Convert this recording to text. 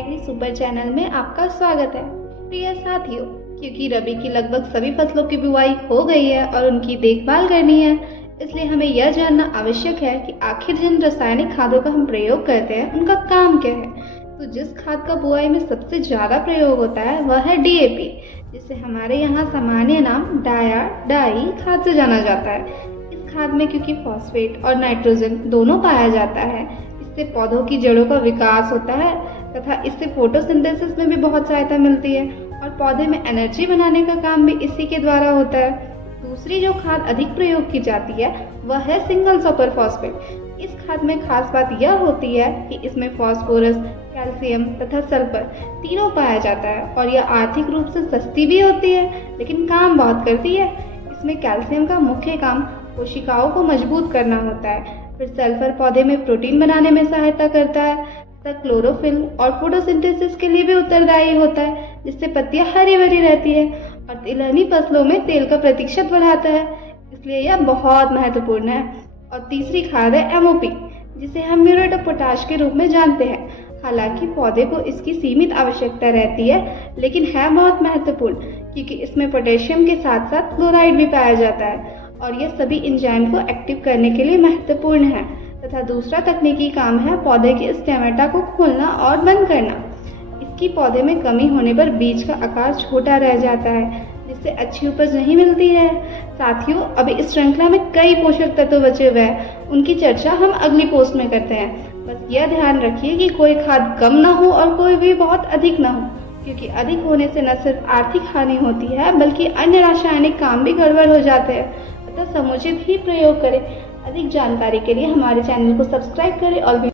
Agree super channel में आपका स्वागत है। प्रिय साथियों, क्योंकि रबी की लगभग सभी फसलों की बुआई हो गई है और उनकी देखभाल करनी है, इसलिए हमें यह जानना आवश्यक है कि आखिर जिन रासायनिक खादों का हम प्रयोग करते हैं उनका काम क्या है। तो जिस खाद का बुआई में सबसे ज़्यादा प्रयोग होता है वह है डीएपी, जिसे हमारे यहाँ सामान्य नाम डाई खाद से जाना जाता है। इस खाद में क्योंकि फॉस्फेट और नाइट्रोजन दोनों पाया जाता है, इससे पौधों की जड़ों का विकास होता है तथा इससे फोटोसिंथेसिस में भी बहुत सहायता मिलती है और पौधे में एनर्जी बनाने का काम भी इसी के द्वारा होता है। दूसरी जो खाद अधिक प्रयोग की जाती है वह है सिंगल सुपर फॉस्फेट। इस खाद में खास बात यह होती है कि इसमें फास्फोरस, कैल्शियम तथा सल्फर तीनों पाया जाता है और यह आर्थिक रूप से सस्ती भी होती है, लेकिन काम बहुत करती है। इसमें कैल्शियम का मुख्य काम कोशिकाओं को मजबूत करना होता है, फिर सल्फर पौधे में प्रोटीन बनाने में सहायता करता है तथा क्लोरोफिल और फोटोसिंथेसिस के लिए भी उत्तरदायी होता है, जिससे पत्तियां हरी भरी रहती है और तिलहनी फसलों में तेल का प्रतिशत बढ़ाता है, इसलिए यह बहुत महत्वपूर्ण है। और तीसरी खाद है एमओपी, जिसे हम म्यूरेट ऑफ पोटाश के रूप में जानते हैं। हालांकि पौधे को इसकी सीमित आवश्यकता रहती है, लेकिन है बहुत महत्वपूर्ण क्योंकि इसमें पोटेशियम के साथ साथ क्लोराइड भी पाया जाता है और यह सभी एंजाइम को एक्टिव करने के लिए महत्वपूर्ण है। तथा दूसरा तकनीकी काम है पौधे के स्टेमेटा को खोलना और बंद करना। इसकी पौधे में कमी होने पर बीज का आकार छोटा रह जाता है, जिससे अच्छी उपज नहीं मिलती है। साथियों, अभी इस श्रृंखला में कई पोषक तत्व बचे हुए हैं, उनकी चर्चा हम अगली पोस्ट में करते हैं। बस यह ध्यान रखिए कि कोई खाद कम ना हो और कोई भी बहुत अधिक ना हो, क्योंकि अधिक होने से न सिर्फ आर्थिक हानि होती है बल्कि अन्य रासायनिक काम भी गड़बड़ हो जाते हैं। अतः समुचित ही प्रयोग करें। अधिक जानकारी के लिए हमारे चैनल को सब्सक्राइब करें और